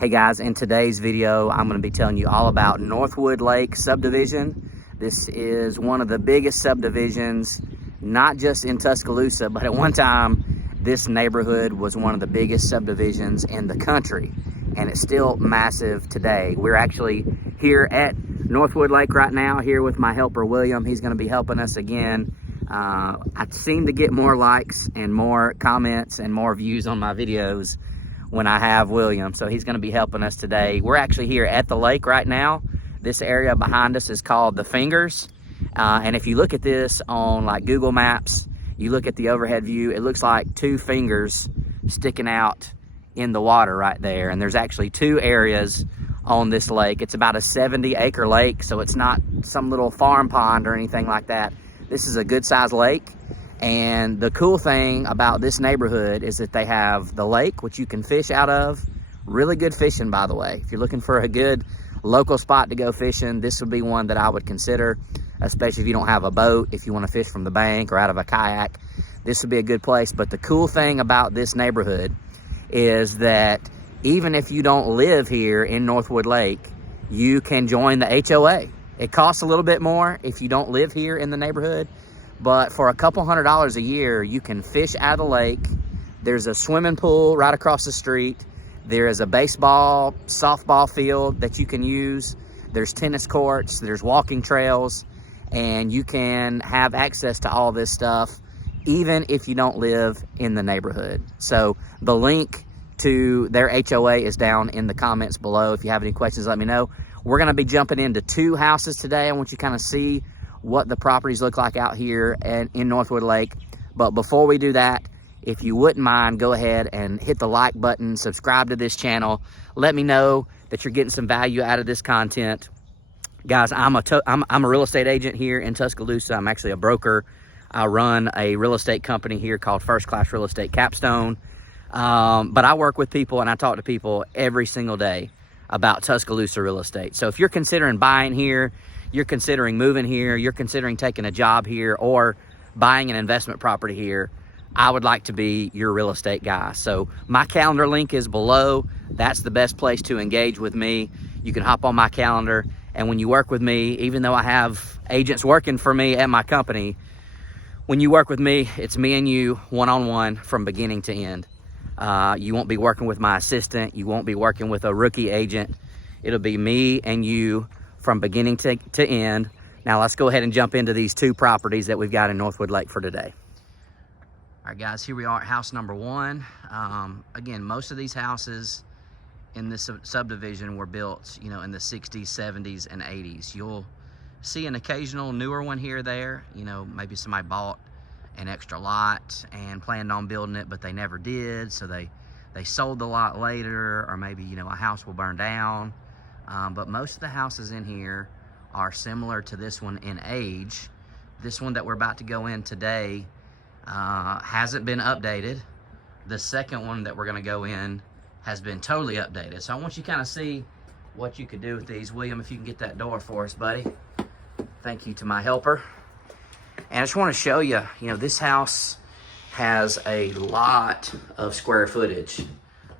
Hey guys, in today's video, I'm going to be telling you all about Northwood Lake subdivision. This is one of the biggest subdivisions, not just in Tuscaloosa, but at one time, this neighborhood was one of the biggest subdivisions in the country, and it's still massive today. We're actually here at Northwood Lake right now, here with my helper, William. He's going to be helping us again. I seem to get more likes and more comments and more views on my videos when I have William, so he's going to be helping us today. We're actually here at the lake right now. This area behind us is called the Fingers, and if you look at this on like Google Maps, you look at the overhead view, it looks like two fingers sticking out in the water right there. And there's actually two areas on this lake. It's about a 70-acre lake, so it's not some little farm pond or anything like that. This is a good sized lake. And the cool thing about this neighborhood is that they have the lake, which you can fish out of. Really good fishing, by the way. If you're looking for a good local spot to go fishing, this would be one that I would consider, especially if you don't have a boat, if you want to fish from the bank or out of a kayak. This would be a good place. But the cool thing about this neighborhood is that even if you don't live here in Northwood Lake, you can join the HOA. It costs a little bit more if you don't live here in the neighborhood, but for a couple $100s a year, you can fish out of the lake. There's a swimming pool right across the street. There is a baseball, softball field that you can use. There's tennis courts, there's walking trails, and you can have access to all this stuff even if you don't live in the neighborhood. So the link to their HOA is down in the comments below. If you have any questions, let me know. We're gonna be jumping into two houses today. I want you to kind of see what the properties look like out here and in Northwood Lake. But before we do that, if you wouldn't mind, go ahead and hit the like button, subscribe to this channel. Let me know that you're getting some value out of this content. Guys, I'm a real estate agent here in Tuscaloosa. I'm actually a broker. I run a real estate company here called First Class Real Estate Capstone. But I work with people and I talk to people every single day about Tuscaloosa real estate. So if you're considering buying here, you're considering moving here, you're considering taking a job here, or buying an investment property here, I would like to be your real estate guy. So my calendar link is below. That's the best place to engage with me. You can hop on my calendar, and when you work with me, even though I have agents working for me at my company, when you work with me, it's me and you one-on-one from beginning to end. You won't be working with my assistant. You won't be working with a rookie agent. It'll be me and you from beginning to end. Now let's go ahead and jump into these two properties that we've got in Northwood Lake for today. All right, guys, here we are at house number one. Again, most of these houses in this subdivision were built, you know, in the 60s, 70s, and 80s. You'll see an occasional newer one here or there. You know, maybe somebody bought an extra lot and planned on building it, but they never did, so they sold the lot later, or maybe, you know, a house will burn down. But most of the houses in here are similar to this one in age. This one that we're about to go in today hasn't been updated. The second one that we're gonna go in has been totally updated. So I want you to kind of see what you could do with these. William, if you can get that door for us, buddy. Thank you to my helper. And I just want to show you, you know, this house has a lot of square footage.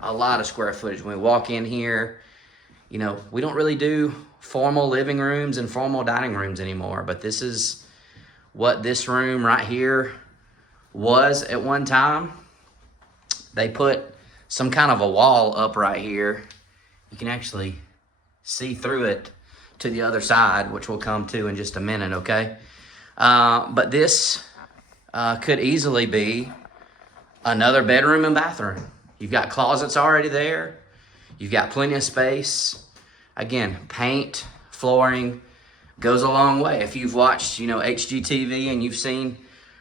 A lot of square footage. When we walk in here, you know, we don't really do formal living rooms and formal dining rooms anymore, but this is what this room right here was at one time. They put some kind of a wall up right here. You can actually see through it to the other side, which we'll come to in just a minute, okay? But this could easily be another bedroom and bathroom. You've got closets already there. You've got plenty of space. Again, paint, flooring goes a long way. If you've watched, you know, HGTV and you've seen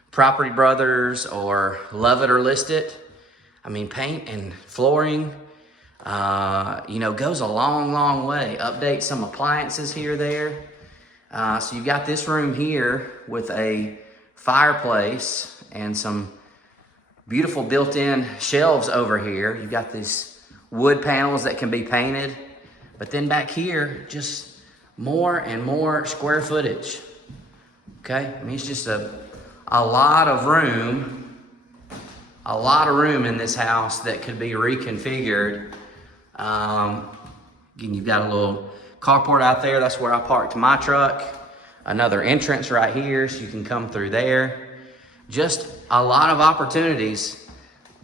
Property Brothers or Love It or List It, I mean, paint and flooring, you know, goes a long, long way. Update some appliances here or there. So you've got this room here with a fireplace and some beautiful built-in shelves over here. You've got these wood panels that can be painted. But then back here, just more and more square footage. Okay, I mean, it's just a lot of room in this house that could be reconfigured Again, you've got a little carport out there. That's where I parked my truck. Another entrance right here, so you can come through there. Just a lot of opportunities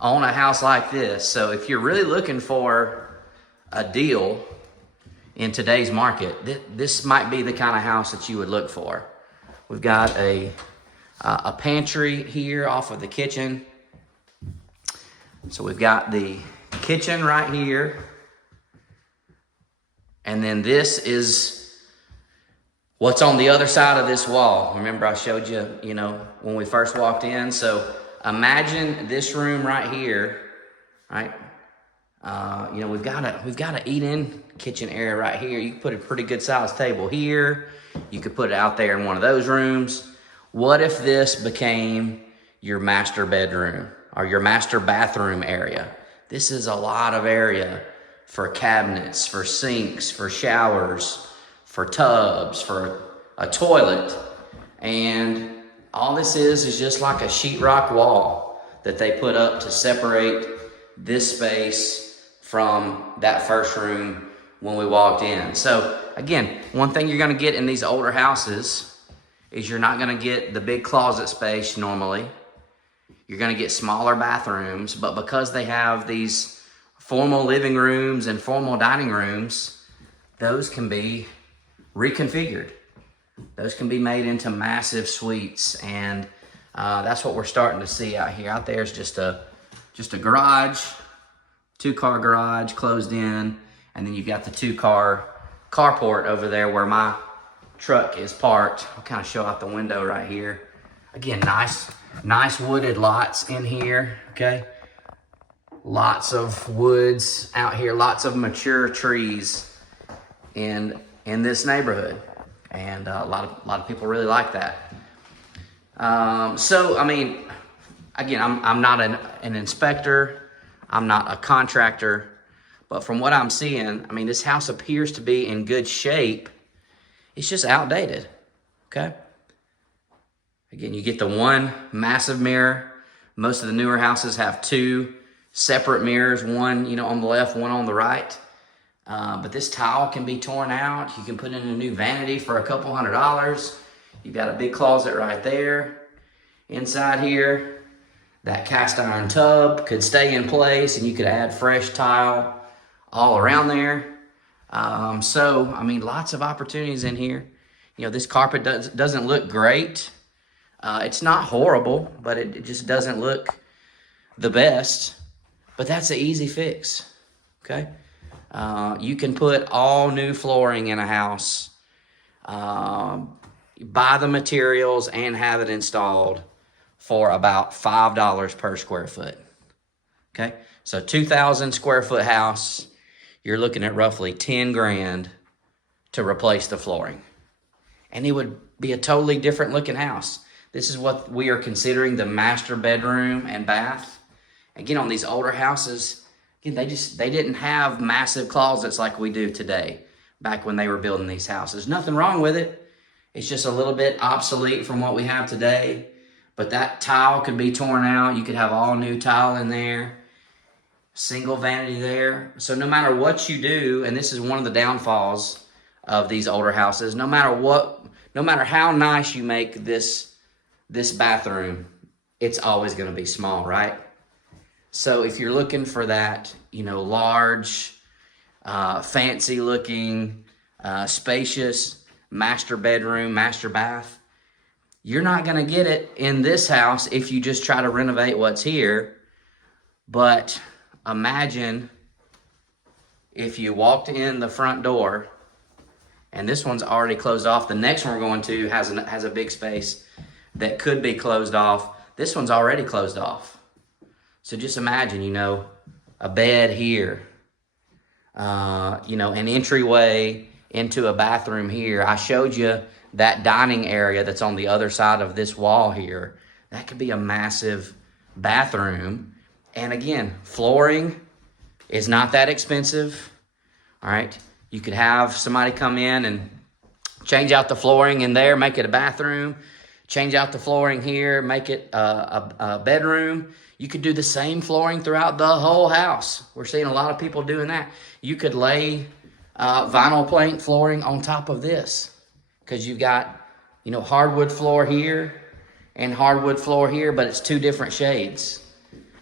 on a house like this. So if you're really looking for a deal in today's market, this might be the kind of house that you would look for. We've got a pantry here off of the kitchen. So we've got the kitchen right here. And then this is what's on the other side of this wall. Remember I showed you, when we first walked in. So imagine this room right here, right? We've got a eat-in kitchen area right here. You can put a pretty good sized table here. You could put it out there in one of those rooms. What if this became your master bedroom or your master bathroom area? This is a lot of area for cabinets, for sinks, for showers, for tubs, for a toilet. And all this is just like a sheetrock wall that they put up to separate this space from that first room when we walked in. So again, one thing you're gonna get in these older houses is you're not gonna get the big closet space normally. You're gonna get smaller bathrooms, but because they have these formal living rooms and formal dining rooms, those can be reconfigured. Those can be made into massive suites, and that's what we're starting to see out here. Out there is just a garage, 2-car garage closed in, and then you've got the 2-car carport over there where my truck is parked. I'll kind of show out the window right here. Again, nice wooded lots in here, okay? Lots of woods out here, lots of mature trees in this neighborhood. And a lot of people really like that. So, I mean, again, I'm not an inspector. I'm not a contractor. But from what I'm seeing, I mean, this house appears to be in good shape. It's just outdated, okay? Again, you get the one massive mirror. Most of the newer houses have 2 separate mirrors, one on the left, one on the right. But this tile can be torn out. You can put in a new vanity for a couple $100. You've got a big closet right there. Inside here, that cast iron tub could stay in place and you could add fresh tile all around there. So, I mean, lots of opportunities in here. This carpet doesn't look great. It's not horrible, but it just doesn't look the best. But that's an easy fix, okay? You can put all new flooring in a house, buy the materials and have it installed for about $5 per square foot, okay? So 2,000 square foot house, you're looking at roughly 10 grand to replace the flooring. And it would be a totally different looking house. This is what we are considering the master bedroom and bath. Again, on these older houses, again, they didn't have massive closets like we do today, back when they were building these houses. Nothing wrong with it. It's just a little bit obsolete from what we have today. But that tile could be torn out. You could have all new tile in there. Single vanity there. So no matter what you do, and this is one of the downfalls of these older houses, no matter how nice you make this bathroom, it's always going to be small, right? So if you're looking for that, large, fancy looking, spacious master bedroom, master bath, you're not going to get it in this house if you just try to renovate what's here. But imagine if you walked in the front door, and this one's already closed off. The next one we're going to has a big space that could be closed off. This one's already closed off. So just imagine, a bed here, an entryway into a bathroom here. I showed you that dining area that's on the other side of this wall here. That could be a massive bathroom. And again, flooring is not that expensive, all right? You could have somebody come in and change out the flooring in there, make it a bathroom, change out the flooring here, make it a bedroom. You could do the same flooring throughout the whole house. We're seeing a lot of people doing that. You could lay vinyl plank flooring on top of this, because you've got, you know, hardwood floor here and hardwood floor here, but it's 2 different shades,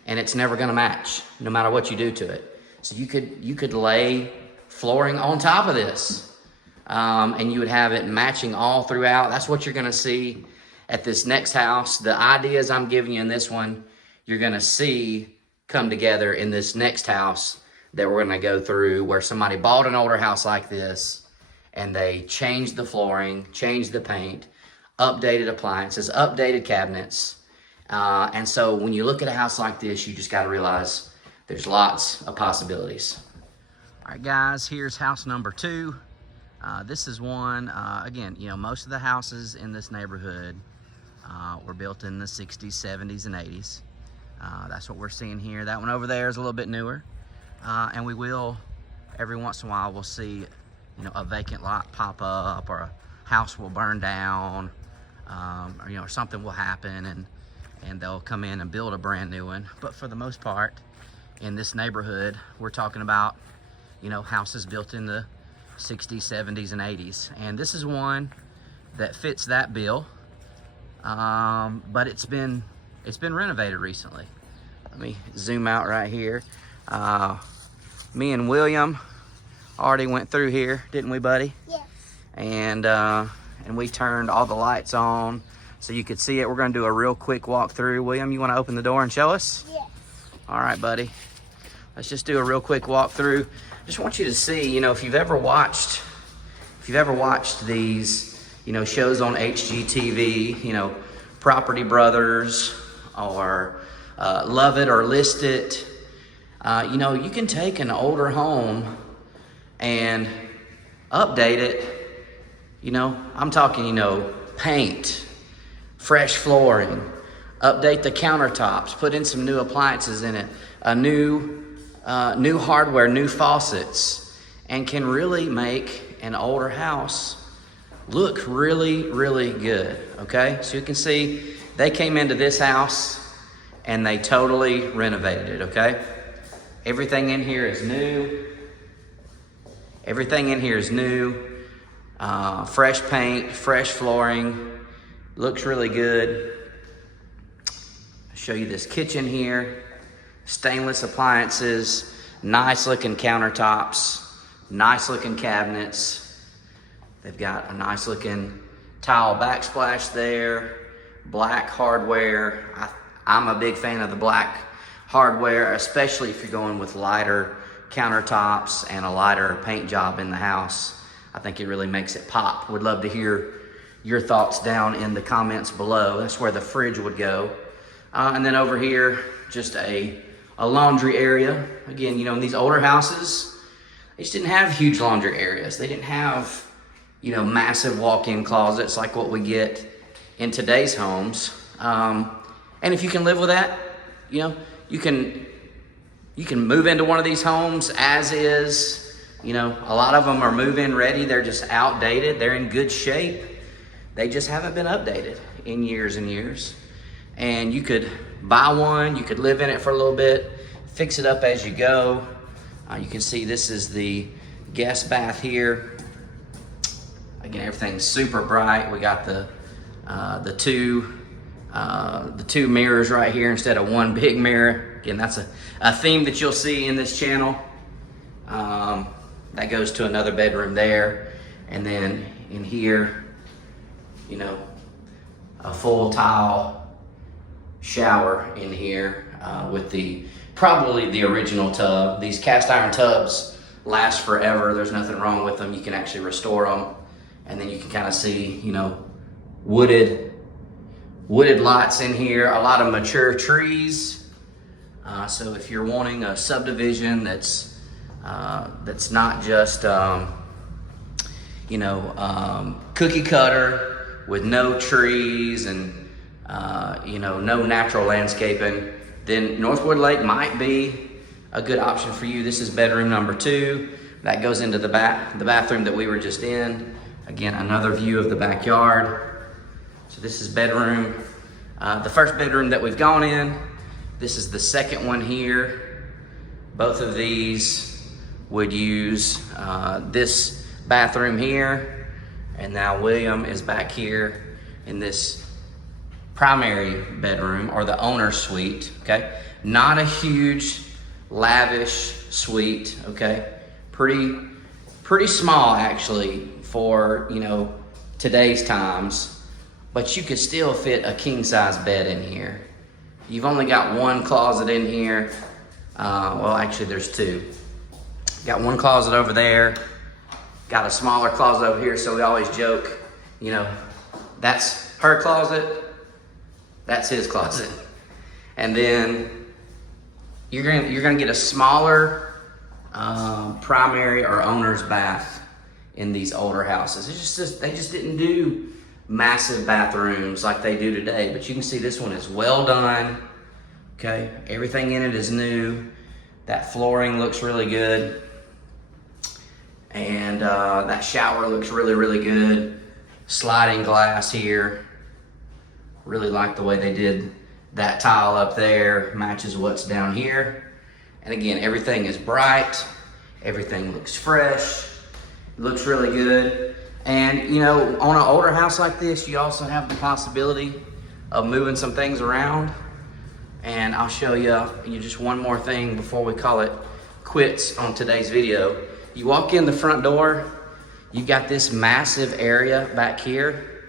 and it's never gonna match no matter what you do to it. So you could lay flooring on top of this, and you would have it matching all throughout. That's what you're gonna see at this next house. The ideas I'm giving you in this one, you're gonna see come together in this next house that we're gonna go through, where somebody bought an older house like this and they changed the flooring, changed the paint, updated appliances, updated cabinets. And so when you look at a house like this, you just gotta realize there's lots of possibilities. All right, guys, here's house number 2. This is one, again, you know, most of the houses in this neighborhood were built in the 60s, 70s, and 80s. That's what we're seeing here. That one over there is a little bit newer. And we will, every once in a while, we'll see, you know, a vacant lot pop up, or a house will burn down, or, you know, or something will happen, and they'll come in and build a brand new one. But for the most part, in this neighborhood, we're talking about, you know, houses built in the 60s, 70s, and 80s. And this is one that fits that bill, but it's been renovated recently. Let me zoom out right here. Me and William already went through here, didn't we, buddy? Yes. And we turned all the lights on so you could see it. We're gonna do a real quick walkthrough. William, you wanna open the door and show us? Yes. All right, buddy. Let's just do a real quick walkthrough. Just want you to see, you know, if you've ever watched these, you know, shows on HGTV, you know, Property Brothers, or Love It or List It, you know, you can take an older home and update it. You know, I'm talking, you know, paint, fresh flooring, update the countertops, put in some new appliances in it, a new hardware, new faucets, and can really make an older house look really, really good, okay? So you can see they came into this house and they totally renovated it, okay? Everything in here is new. Everything in here is new. Fresh paint, fresh flooring, looks really good. I'll show you this kitchen here. Stainless appliances, nice looking countertops, nice looking cabinets. They've got a nice looking tile backsplash there, black hardware. I'm a big fan of the black hardware, especially if you're going with lighter countertops and a lighter paint job in the house. I think it really makes it pop. Would love to hear your thoughts down in the comments below. That's where the fridge would go. And then over here, just a laundry area. Again, you know, in these older houses, they just didn't have huge laundry areas. They didn't have, you know, massive walk-in closets like what we get in today's homes. And if you can live with that, you know, you can move into one of these homes as is. You know, a lot of them are move-in ready. They're just outdated. They're in good shape. They just haven't been updated in years and years. And you could buy one, you could live in it for a little bit, fix it up as you go. You can see this is the guest bath here. Again, everything's super bright. We got the two mirrors right here instead of one big mirror. Again, that's a theme that you'll see in this channel. That goes to another bedroom there. And then in here, you know, a full tile shower in here with probably the original tub. These cast iron tubs last forever. There's nothing wrong with them. You can actually restore them. And then you can kind of see, you know, wooded lots in here, a lot of mature trees. So if you're wanting a subdivision that's not just, you know, cookie cutter with no trees and, you know, no natural landscaping, then Northwood Lake might be a good option for you. This is bedroom number 2. That goes into the bathroom that we were just in. Again, another view of the backyard. So this is bedroom, the first bedroom that we've gone in. This is the second one here. Both of these would use this bathroom here, and now William is back here in this primary bedroom, or the owner's suite, okay? Not a huge, lavish suite, okay? Pretty small actually for, you know, today's times, but you could still fit a king-size bed in here. You've only got one closet in here. Well, actually there's two. Got one closet over there, got a smaller closet over here, so we always joke, you know, that's her closet, that's his closet. And then you're gonna get a smaller primary or owner's bath in these older houses. They just didn't do massive bathrooms like they do today, but you can see this one is well done, okay? Everything in it is new. That flooring looks really good. And that shower looks really, really good. Sliding glass here. Really like the way they did that tile up there. Matches what's down here. And again, everything is bright. Everything looks fresh. Looks really good. And you know, on an older house like this, you also have the possibility of moving some things around. And I'll show you just one more thing before we call it quits on today's video. You walk in the front door, you've got this massive area back here.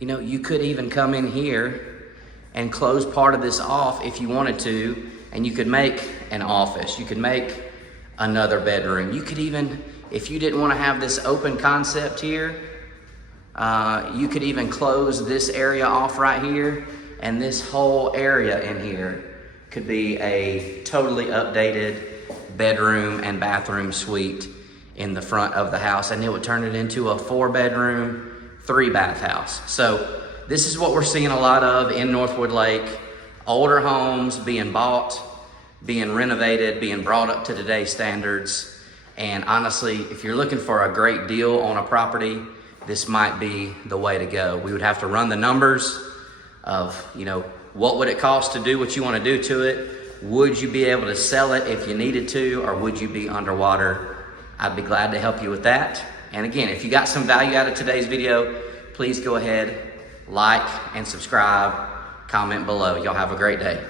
You know, you could even come in here and close part of this off if you wanted to, and you could make an office. You could make another bedroom. You could even, if you didn't want to have this open concept here, you could even close this area off right here, and this whole area in here could be a totally updated bedroom and bathroom suite in the front of the house, and it would turn it into a 4-bedroom, 3-bath house. So this is what we're seeing a lot of in Northwood Lake. Older homes being bought, being renovated, being brought up to today's standards. And honestly, if you're looking for a great deal on a property, this might be the way to go. We would have to run the numbers of, you know, what would it cost to do what you want to do to it? Would you be able to sell it if you needed to, or would you be underwater? I'd be glad to help you with that. And again, if you got some value out of today's video, please go ahead, like and subscribe, comment below. Y'all have a great day.